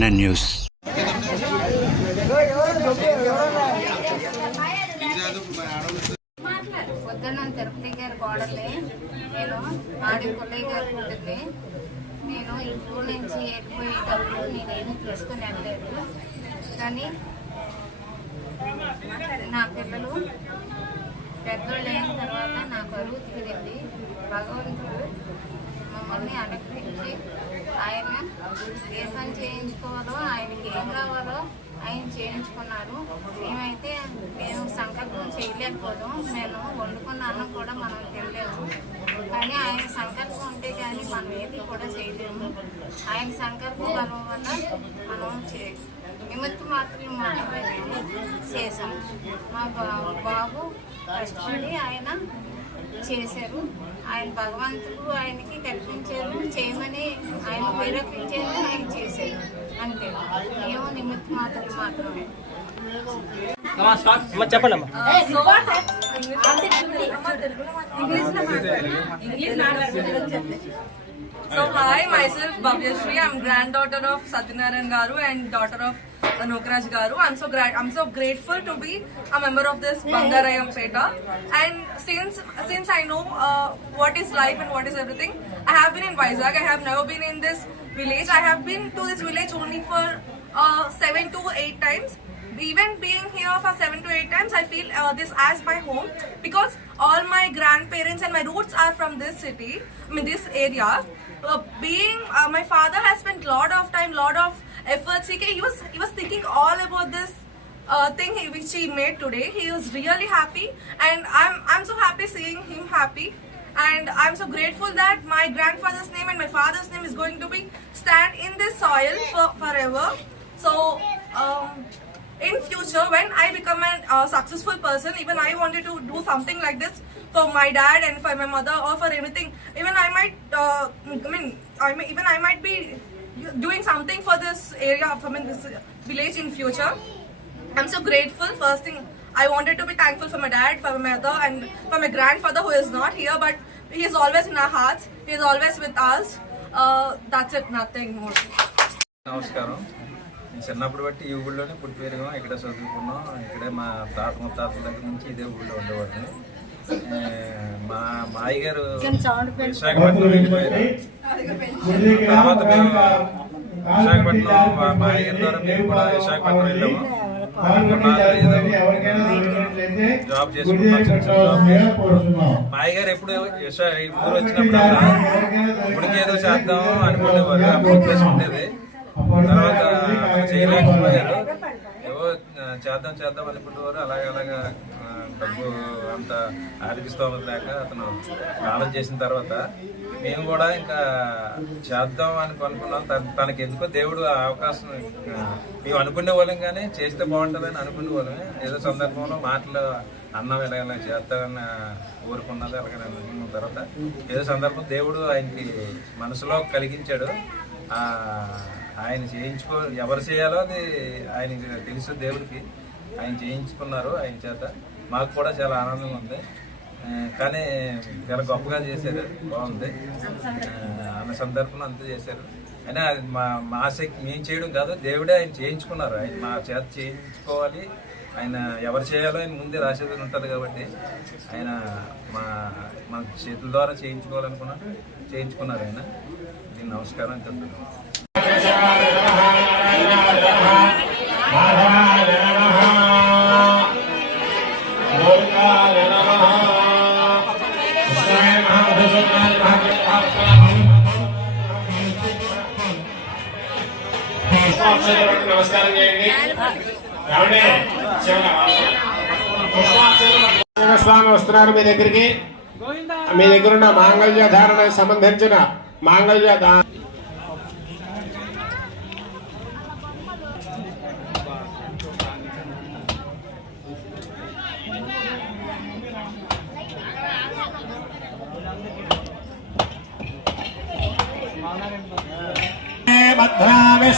NN news పొద్దున్న తిరుపతి గారి కోడల్ని నేను ఆడి పుల్లయ్య గారి కూతుర్ని. నేను ఈ ఊరు నుంచి ఎక్కిపోయేటప్పుడు నేనేమి తీసుకుని వెళ్ళలేదు కానీ నా పిల్లలు పెద్దోళ్ళు అయిన తర్వాత నాకు కరువు తీరింది భగవంతుడు మమ్మల్ని అనుగ్రహించి ఆయన దేశం చేయించుకోవాలో ఆయనకి ఏం కావాలో ఆయన చేయించుకున్నారు. మేమైతే మేము సంకల్పం చేయలేకపోదాం. నేను వండుకున్న అన్నం కూడా మనం తినలేము. కానీ ఆయన సంకల్పం ఉంటే కానీ మనం ఏది కూడా చేయలేము. ఆయన సంకల్పం బలం వల్ల మనం చే నిమిత్తం మాత్రం మాత్రమే మేము చేసాం మా బాబు కష్టపడి ఆయన చేశారు. ఆయన భగవంతుడు ఆయనకి కల్పించారు చేయమని ఆయన ప్రేరేపించారు ఆయన చేశారు. అంతే. ఏమో నిమిత్త మాత్రం మాత్రమే. So hi myself Bhavyasri I'm granddaughter of Satyanarayana garu and daughter of uh, Garu. I'm so I'm so grateful to be a member of this Bangarayam Peta. And since since I know uh, what is life and what is everything, I have been in Vizag. I have never been in this village. I have been to this village only for uh, seven to eight times even being here for seven to eight times, I feel uh, this as my home because all my grandparents and my roots are from this city, I mean this area. Uh, being uh, my father has spent a lot of time, lot of efforts. He, he was he was thinking all about this uh, thing he, which he made today. He was really happy, and I'm I'm so happy seeing him happy. And I'm so grateful that my grandfather's name and my father's name is going to be stand in this soil for forever. So. Um, in future when I become a uh, successful person, even I wanted to do something like this for my dad and for my mother or for anything. Even I might, uh, I mean, I may, even I might be doing something for this area, for I mean, this village in future. I'm so grateful. First thing, I wanted to be thankful for my dad, for my mother, and for my grandfather who is not here, but he is always in our hearts. He is always with us. Uh, that's it. Nothing more. Namaskaram. చిన్నప్పుడు బట్టి ఈ ఊళ్ళోనే పుట్టి పెరిగాం. ఇక్కడే చదువుకున్నాం. ఇక్కడే మా తాత ముత్తాతల దగ్గర నుంచి ఇదే ఊళ్ళో ఉండేవాడిని. ఏ, మా మాయ గారు విశాఖపట్నం వెళ్ళిపోయారు. తర్వాత మేము విశాఖపట్నం మా మాయ గారి ద్వారా మేము కూడా విశాఖపట్నం వెళ్ళాము. జాబ్ చేసుకుంటాం చిన్న చిన్న జాబ్ చేసుకుంటాం మాయ గారు ఎప్పుడు ఊరు వచ్చినప్పుడల్లా ఇప్పటికి ఏదో చేద్దాం అనుకునేవారు. అప్పుడు ఉండేది. ఏవో చేద్దాం చేద్దాం అనుకుంటున్నారు. అలాగే అలాగా డబ్బు అంత ఆర్థిక స్తోమత లేక అతను దానం చేసిన తర్వాత మేము కూడా ఇంకా చేద్దాం అని అనుకున్నాం. తన- తనకి ఎందుకో దేవుడు ఆ అవకాశం మేము అనుకునే వాళ్ళం కానీ చేస్తే బాగుంటుందని అనుకునే వాళ్ళమే ఏదో సందర్భంలో మాటలు అన్నం ఇలా ఇలా చేస్తామని ఊరుకున్నది అలాగే అనుకున్న తర్వాత ఏదో సందర్భం దేవుడు ఆయనకి మనసులో కలిగించాడు. ఆయన చేయించుకో ఎవరు చేయాలో అది ఆయనకి తెలుసు దేవుడికి. ఆయన చేయించుకున్నారు ఆయన చేత. మాకు కూడా చాలా ఆనందంగా ఉంది. కానీ చాలా గొప్పగా చేశారు. బాగుంది. అన్న సందర్భంలో అంతా చేశారు. అయినా అది మా మా శక్తి మేము చేయడం కాదు దేవుడే ఆయన చేయించుకున్నారు. ఆయన మా చేత చేయించుకోవాలి. ఆయన ఎవరు చేయాలో ఆయన ముందే రాసేది ఉంటుంది కాబట్టి ఆయన మా మన చేతుల ద్వారా చేయించుకోవాలనుకున్నా చేయించుకున్నారు ఆయన. దీన్ని నమస్కారం చెప్తున్నాను నమస్కారం చేయండి స్వామి వస్తున్నారు మీ దగ్గరికి. మీ దగ్గర ఉన్న మాంగళ్య ధారణకు సంబంధించిన మాంగళ్య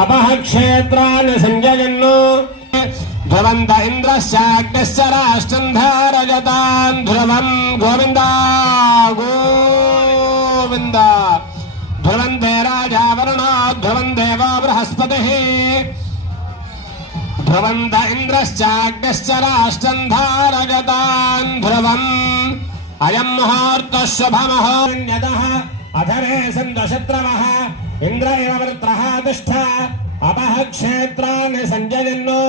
अपः क्षेत्र सञ्जयन् ध्रुवन्त इन्द्रश्चाग्नश्च राष्ट्रन्धारजतान् ध्रुव गोविंद गोविंद ध्रुवन्ते राजा वरुणा ध्रुवन्देव बृहस्पतिः। ध्रुवन्त इन्द्रश्चाग्नश्च राष्ट्रन्धारजतान् ध्रुवम् अयम् मुहूर्तः शुभमहोन्यतः अधरे सन्दशत्रव శుభముహూర్ణ్యత అధరే సందశత్రవः ఇంద్ర ఇవ వృత్రः తిష్ట అపహ క్షేత్రాన్ని సంజయన్ను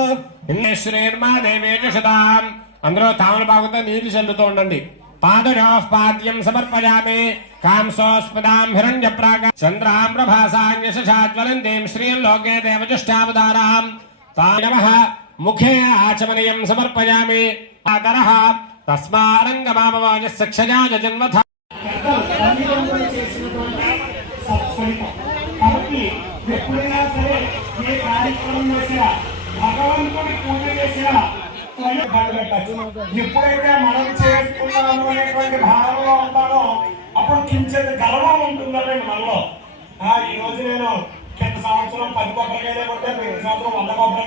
శ్రీర్మాదేవేశతాం అందరూ తామలపాకుతో నీరు చల్లుతూ ఉండండి. పాదయోః పాద్యం సమర్పయామి. కాంసోస్పదాం హిరణ్య ప్రాగ చంద్రాం ప్రభాసాన్యశాజ్వలం దేం శ్రీం లోకే దేవజుష్టావతారాం తానవః ముఖే ఆచమనీయం సమర్పయామి. ఆదరః. తస్మారంగమామవాజస్య క్షయాజ జన్మథ కాబట్టి ఎప్పుడైనా సరే ఏ కార్యక్రమం చేసినా భగవంతుని పూజ చేసినా ఎప్పుడైతే మనం చేసుకున్నాము అనేటువంటి భావంలో ఉంటామో అప్పుడు కించేది గర్వం ఉంటుందండి మనలో. ఆ ఈ రోజు నేను కింద సంవత్సరం పది కొబ్బరికాయలే కొట్టాను ఈ సంవత్సరం వంద కొబ్బరి